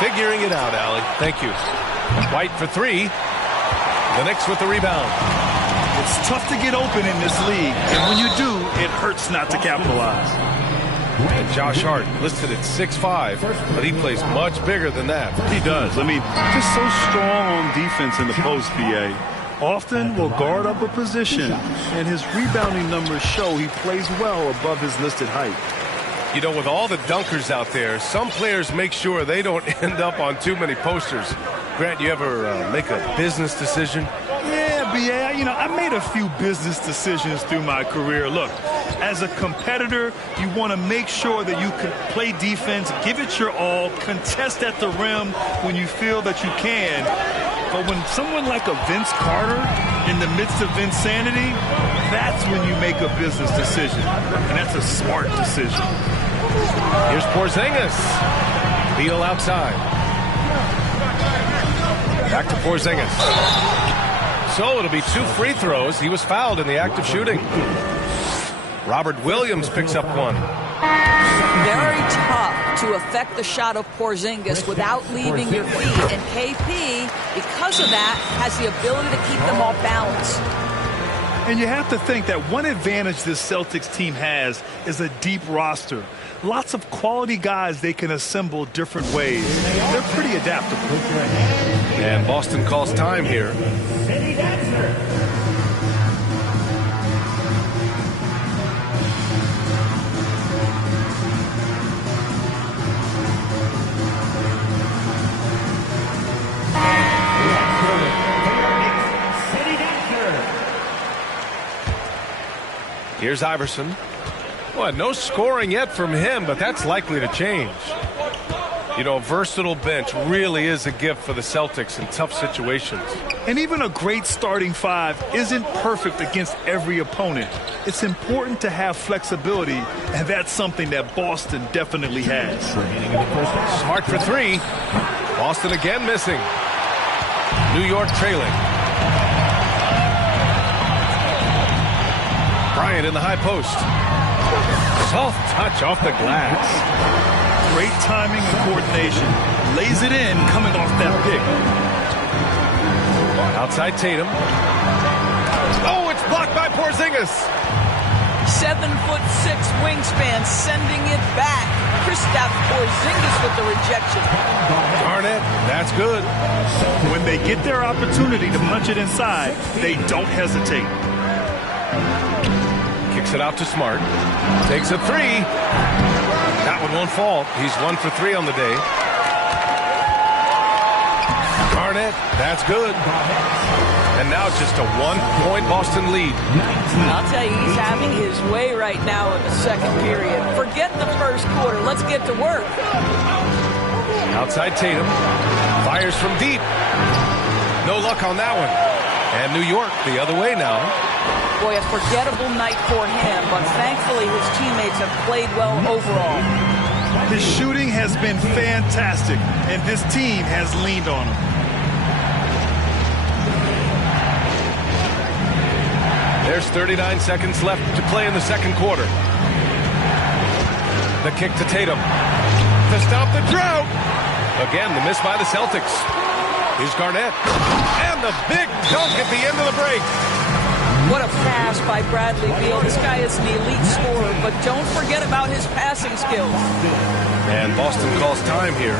Figuring it out, Allie. Thank you. White for 3. The Knicks with the rebound. It's tough to get open in this league, and when you do, it hurts not to capitalize. And Josh Hart listed at 6'5", but he plays much bigger than that. He does. I mean, just so strong on defense in the post, BA. Often will guard up a position, and his rebounding numbers show he plays well above his listed height. You know, with all the dunkers out there, some players make sure they don't end up on too many posters. Grant, you ever make a business decision? Yeah, BA, you know, I made a few business decisions through my career. Look, as a competitor, you want to make sure that you can play defense, give it your all, contest at the rim when you feel that you can. But when someone like a Vince Carter in the midst of insanity, that's when you make a business decision. And that's a smart decision. Here's Porzingis. Beal outside. Back to Porzingis. So it'll be 2 free throws. He was fouled in the act of shooting. Robert Williams picks up 1. Very tough to affect the shot of Porzingis without leaving your feet. And KP, because of that, has the ability to keep them off balance. And you have to think that one advantage this Celtics team has is a deep roster. Lots of quality guys they can assemble different ways. They're pretty adaptable. And Boston calls time here. Here's Iverson. Well, no scoring yet from him, but that's likely to change. You know, a versatile bench really is a gift for the Celtics in tough situations. And even a great starting 5 isn't perfect against every opponent. It's important to have flexibility, and that's something that Boston definitely has. Smart for 3. Boston again missing. New York trailing. Bryant in the high post. Soft touch off the glass. Great timing and coordination. Lays it in coming off that pick. Outside Tatum. Oh, it's blocked by Porzingis. 7'6" wingspan, sending it back. Kristaps Porzingis with the rejection. Garnett, that's good. When they get their opportunity to punch it inside, they don't hesitate. Kicks it out to Smart. Takes a three. That one won't fall. He's 1 for 3 on the day. Garnett, that's good. And now just a 1-point Boston lead. I'll tell you, he's having his way right now in the second period. Forget the first quarter. Let's get to work. Outside Tatum. Fires from deep. No luck on that one. And New York the other way now. Boy, a forgettable night for him, but thankfully his teammates have played well overall. His shooting has been fantastic, and this team has leaned on him. There's 39 seconds left to play in the second quarter. The kick to Tatum to stop the drought. Again, the miss by the Celtics. Here's Garnett. And the big dunk at the end of the break. What a pass by Bradley Beal. This guy is an elite scorer, but don't forget about his passing skills. And Boston calls time here.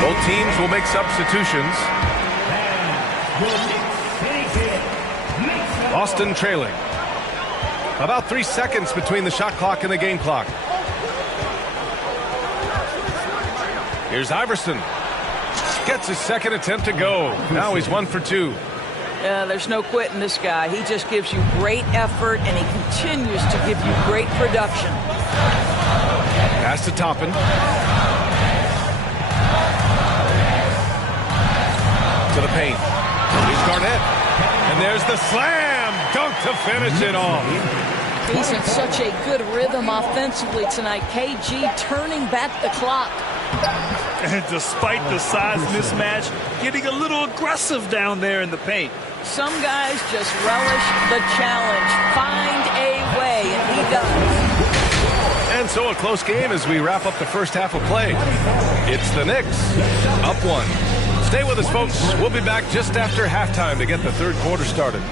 Both teams will make substitutions. Boston trailing. About 3 seconds between the shot clock and the game clock. Here's Iverson. Gets his second attempt to go. Now he's 1 for 2. Yeah, there's no quitting this guy. He just gives you great effort, and he continues to give you great production. Pass to Toppin. To the paint. Here's Garnett. And there's the slam dunk to finish it off. He's in such a good rhythm offensively tonight. KG turning back the clock. And despite the size mismatch, getting a little aggressive down there in the paint. Some guys just relish the challenge. Find a way, and he does. And so a close game as we wrap up the first half of play. It's the Knicks up 1. Stay with us, folks. We'll be back just after halftime to get the third quarter started.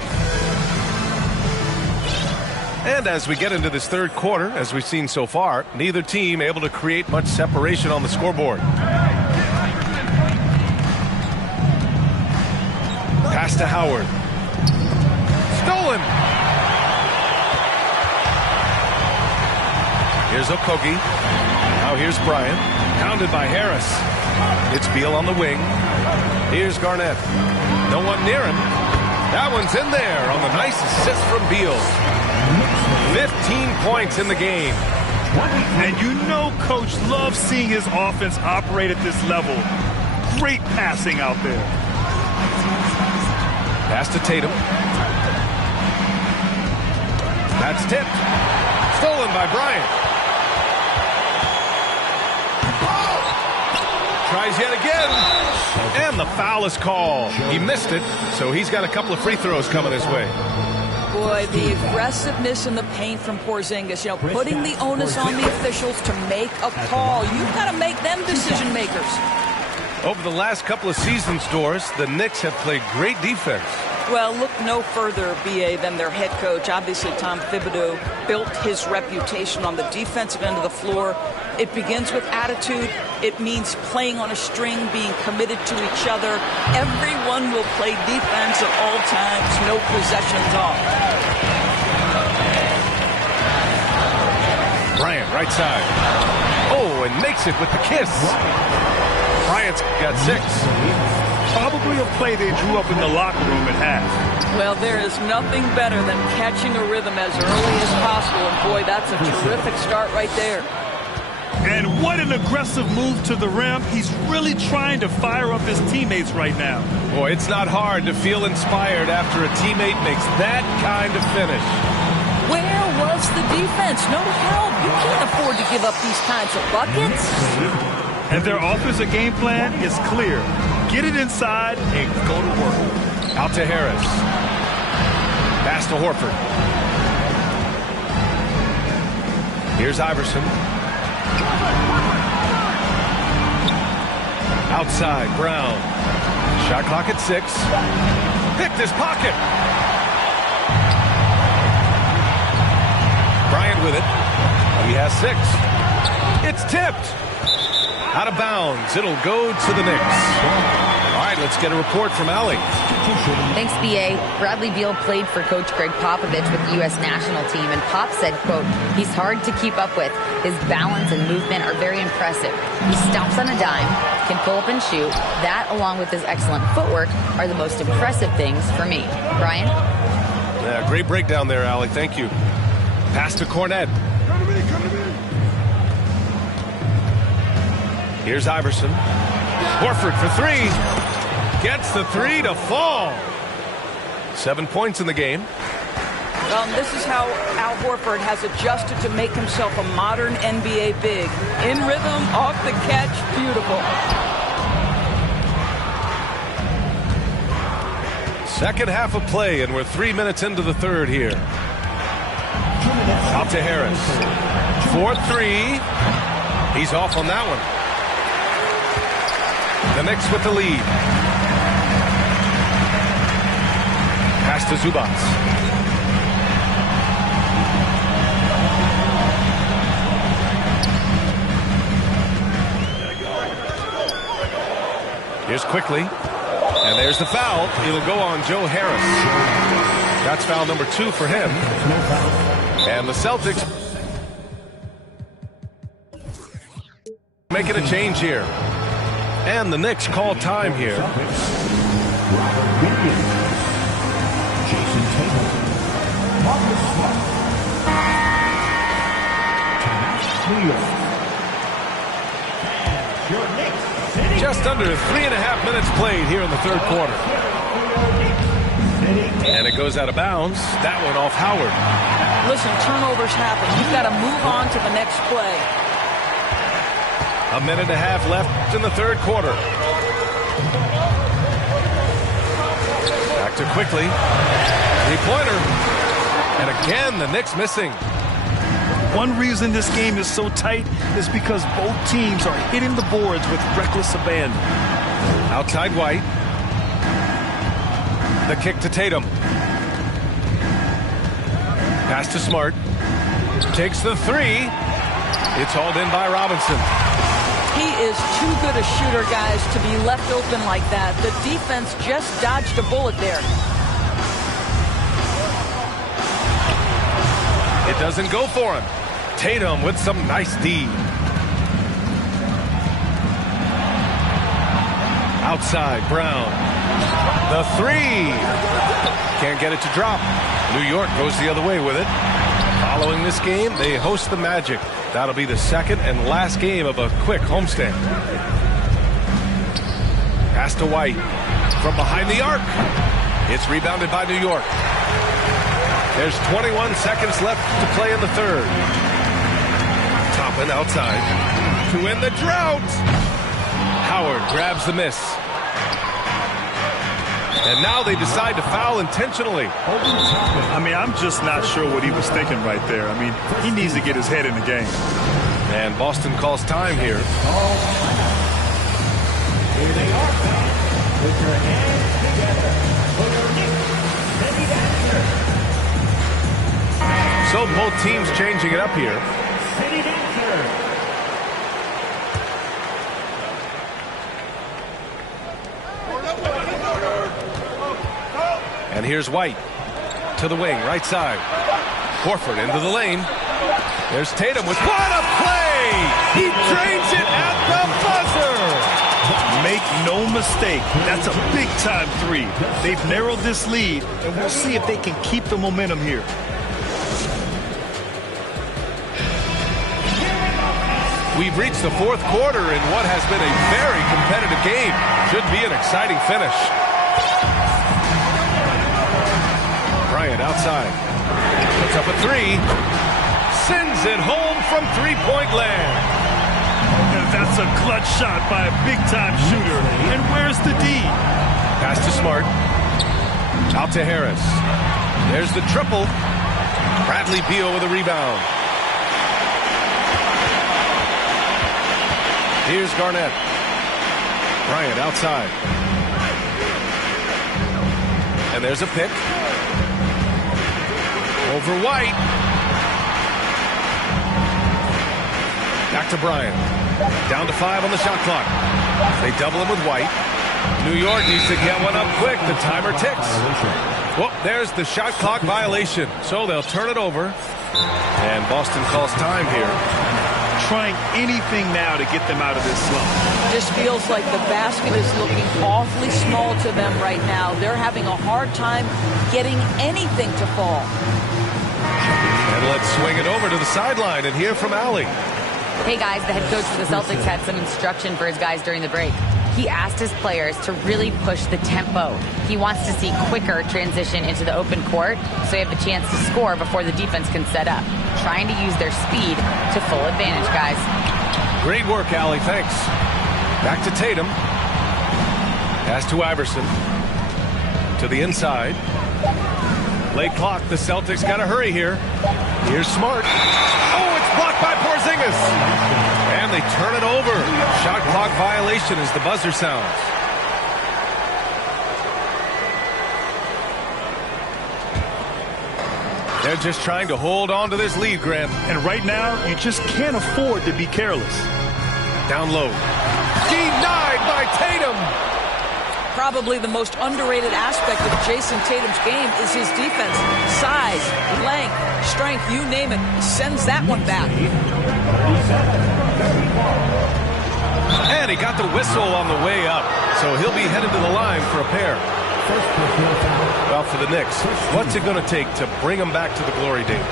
And as we get into this third quarter, as we've seen so far, neither team able to create much separation on the scoreboard. Pass to Howard. Stolen. Here's Okogie. Now here's Bryant. Pounded by Harris. It's Beal on the wing. Here's Garnett. No one near him. That one's in there on the nice assist from Beal. 15 points in the game. And you know Coach loves seeing his offense operate at this level. Great passing out there. Pass to Tatum. That's tipped. Stolen by Bryant. Tries yet again. And the foul is called. He missed it, so he's got a couple of free throws coming his way. Boy, the aggressiveness in the paint from Porzingis, you know, putting the onus on the officials to make a call. You've got to make them decision makers. Over the last couple of seasons, Doris, the Knicks have played great defense. Well, look no further, B.A., than their head coach. Obviously, Tom Thibodeau built his reputation on the defensive end of the floor. It begins with attitude. It means playing on a string, being committed to each other. Everyone will play defense at all times, no possessions off. Bryant, right side. Oh, and makes it with the kiss. Bryant's got 6. Probably a play they drew up in the locker room at half. Well, there is nothing better than catching a rhythm as early as possible. And boy, that's a terrific start right there. And what an aggressive move to the rim. He's really trying to fire up his teammates right now. Boy, it's not hard to feel inspired after a teammate makes that kind of finish. Where was the defense? No help. You can't afford to give up these kinds of buckets. And their offensive game plan is clear. Get it inside and go to work. Out to Harris. Pass to Horford. Here's Iverson. Outside, Brown. Shot clock at 6. Picked his pocket. Bryant with it. He has 6. It's tipped. Out of bounds. It'll go to the Knicks. All right, let's get a report from Allie. Thanks, B.A. Bradley Beal played for Coach Greg Popovich with the U.S. national team, and Pop said, quote, he's hard to keep up with. His balance and movement are very impressive. He stops on a dime, can pull up and shoot. That, along with his excellent footwork, are the most impressive things for me. Brian? Yeah, great breakdown there, Allie. Thank you. Pass to Cornette. Come to me. Here's Iverson. Horford for 3. Gets the 3 to fall. 7 points in the game. Well, this is how Al Horford has adjusted to make himself a modern NBA big. In rhythm, off the catch, beautiful. Second half of play, and we're 3 minutes into the third here. Out to Harris. 4-3. He's off on that one. The Knicks with the lead. Pass to Zubats. Here's quickly. And there's the foul. It'll go on Joe Harris. That's foul number 2 for him. And the Celtics making a change here. And the Knicks call time here. Robert Williams, Jason Tatum, Marcus Smart. Timeout, New York. And your Knicks. Just under 3.5 minutes played here in the third quarter. And it goes out of bounds. That one off Howard. Listen, turnovers happen. You've got to move on to the next play. A minute and a half left in the third quarter. Back to quickly. 3-pointer. And again, the Knicks missing. One reason this game is so tight is because both teams are hitting the boards with reckless abandon. Outside White. The kick to Tatum. Pass to Smart. Takes the 3. It's hauled in by Robinson. He is too good a shooter, guys, to be left open like that. The defense just dodged a bullet there. It doesn't go for him. Tatum with some nice D. Outside, Brown. The 3. Can't get it to drop. New York goes the other way with it. Following this game, they host the Magic. That'll be the second and last game of a quick homestand. Pass to White. From behind the arc. It's rebounded by New York. There's 21 seconds left to play in the third. Toppin outside. To end the drought. Howard grabs the miss. And now they decide to foul intentionally. I mean, I'm just not sure what he was thinking right there. I mean, he needs to get his head in the game. And Boston calls time here. Here they are, fans. Put your hands together for your Knicks City Dancer. So both teams changing it up here. City Dancer. And here's White to the wing, right side. Horford into the lane. There's Tatum with what a play! He drains it at the buzzer! Make no mistake, that's a big-time 3. They've narrowed this lead, and we'll see if they can keep the momentum here. We've reached the fourth quarter in what has been a very competitive game. Should be an exciting finish. Bryant outside. Puts up a 3. Sends it home from three-point land. And that's a clutch shot by a big-time shooter. And where's the D? Pass to Smart. Out to Harris. There's the triple. Bradley Beal with a rebound. Here's Garnett. Bryant outside. And there's a pick. Over White. Back to Bryant. Down to 5 on the shot clock. They double him with White. New York needs to get one up quick. The timer ticks. Well, there's the shot clock violation. So they'll turn it over. And Boston calls time here. Trying anything now to get them out of this slump. Just feels like the basket is looking awfully small to them right now. They're having a hard time getting anything to fall. And let's swing it over to the sideline and hear from Allie. Hey guys, the head coach for the Celtics had some instruction for his guys during the break. He asked his players to really push the tempo. He wants to see quicker transition into the open court so they have the chance to score before the defense can set up. Trying to use their speed to full advantage, guys. Great work, Allie. Thanks. Back to Tatum. Pass to Iverson. To the inside. Late clock. The Celtics got to hurry here. Here's Smart. Oh, it's blocked by Porzingis. And they turn it over. Shot clock violation as the buzzer sounds. They're just trying to hold on to this lead, Grant. And right now, you just can't afford to be careless. Down low. Denied by Tatum. Probably the most underrated aspect of Jason Tatum's game is his defense. Size, length, strength, you name it. He sends that one back. And he got the whistle on the way up. So he'll be headed to the line for a pair. Well, for the Knicks, what's it going to take to bring them back to the glory days?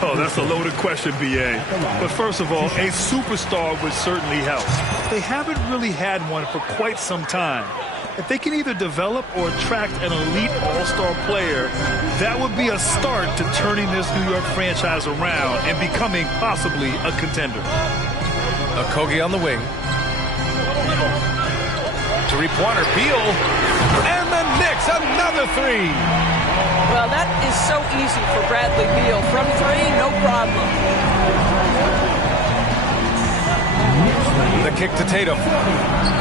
Oh, that's a loaded question, B.A. But first of all, a superstar would certainly help. They haven't really had one for quite some time. If they can either develop or attract an elite all-star player, that would be a start to turning this New York franchise around and becoming possibly a contender. Okogie on the wing. Three-pointer, Beal. And the Knicks, another three. Well, that is so easy for Bradley Beal. From three, no problem. The kick to Tatum.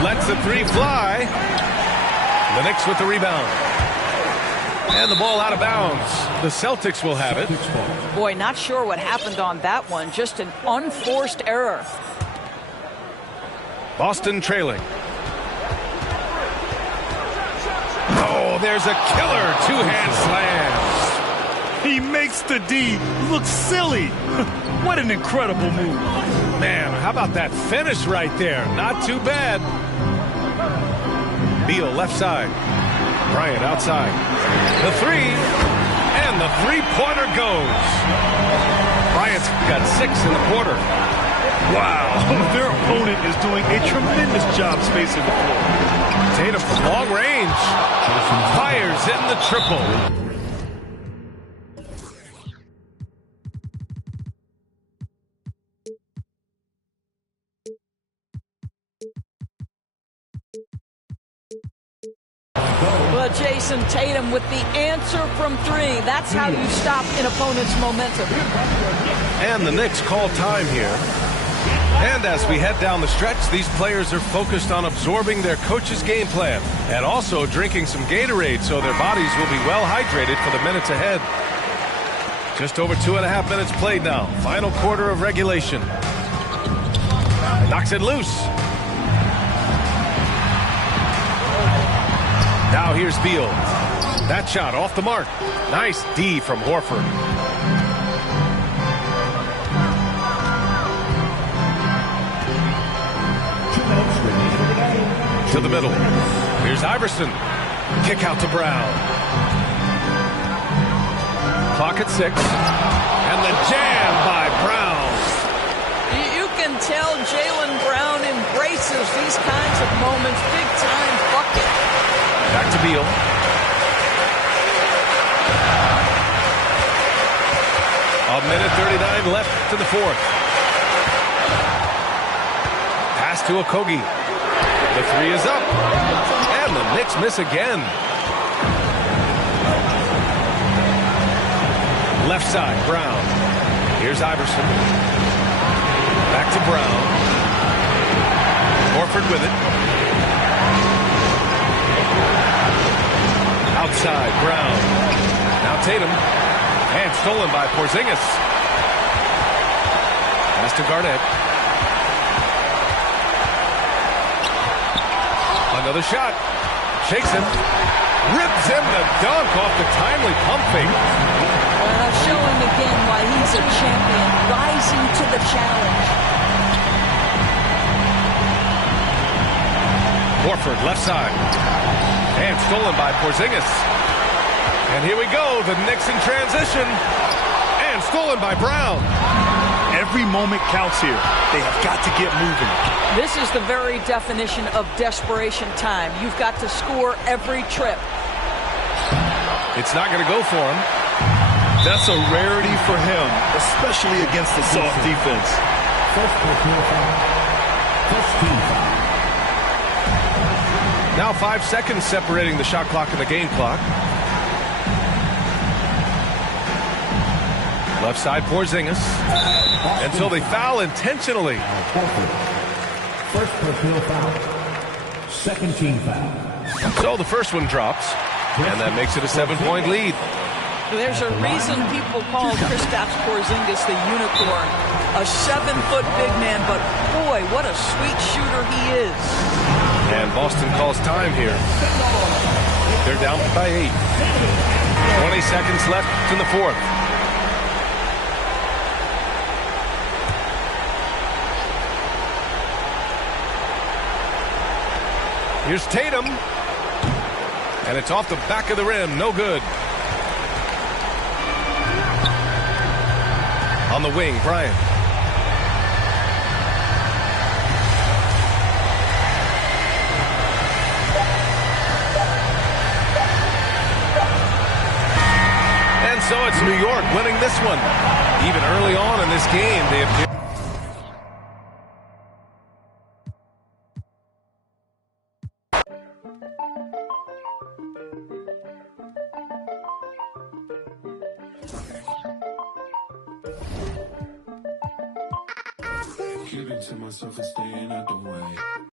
Lets the three fly. The Knicks with the rebound. And the ball out of bounds. The Celtics will have it. Boy, not sure what happened on that one. Just an unforced error. Boston trailing. Oh, there's a killer two-hand slam. He makes the D look silly. What an incredible move. Man, how about that finish right there? Not too bad. Beal left side. Bryant outside. The three. And the three-pointer goes. Bryant's got 6 in the quarter. Wow. Their opponent is doing a tremendous job spacing the floor. Tatum from long range. Fires in the triple. Well, Jason Tatum with the answer from three. That's how you stop an opponent's momentum. And the Knicks call time here. And as we head down the stretch, these players are focused on absorbing their coach's game plan and also drinking some Gatorade so their bodies will be well hydrated for the minutes ahead. Just over 2.5 minutes played now. Final quarter of regulation. Knocks it loose. Now here's Beal. That shot off the mark. Nice D from Horford. To the middle. Here's Iverson. Kick out to Brown. Clock at 6. And the jam by Brown. You can tell Jaylen Brown embraces these kinds of moments. Big time bucket. Back to Beal. A minute 39 left in the fourth. Pass to Okogie. The three is up. And the Knicks miss again. Left side, Brown. Here's Iverson. Back to Brown. Horford with it. Outside, Brown. Now Tatum. And stolen by Porzingis. Pass to Garnett. Another shot. Shakes him. Rips him the dunk off the timely pump fake. Showing again why he's a champion. Rising to the challenge. Horford, left side. And stolen by Porzingis. And here we go. The Knicks in transition. And stolen by Brown. Every moment counts here. They have got to get moving. This is the very definition of desperation time. You've got to score every trip. It's not going to go for him. That's a rarity for him, especially against the soft defense. Now 5 seconds separating the shot clock and the game clock. Left side, Porzingis. Until they foul intentionally. First personal foul. Second team foul. So the first one drops. And that makes it a 7-point lead. There's a reason people call Kristaps Porzingis the unicorn. A 7-foot big man, but boy, what a sweet shooter he is. And Boston calls time here. They're down by 8. 20 seconds left in the fourth. Here's Tatum. And it's off the back of the rim. No good. On the wing, Bryant. And so it's New York winning this one. Even early on in this game, they appear. Keeping to myself and staying out the way.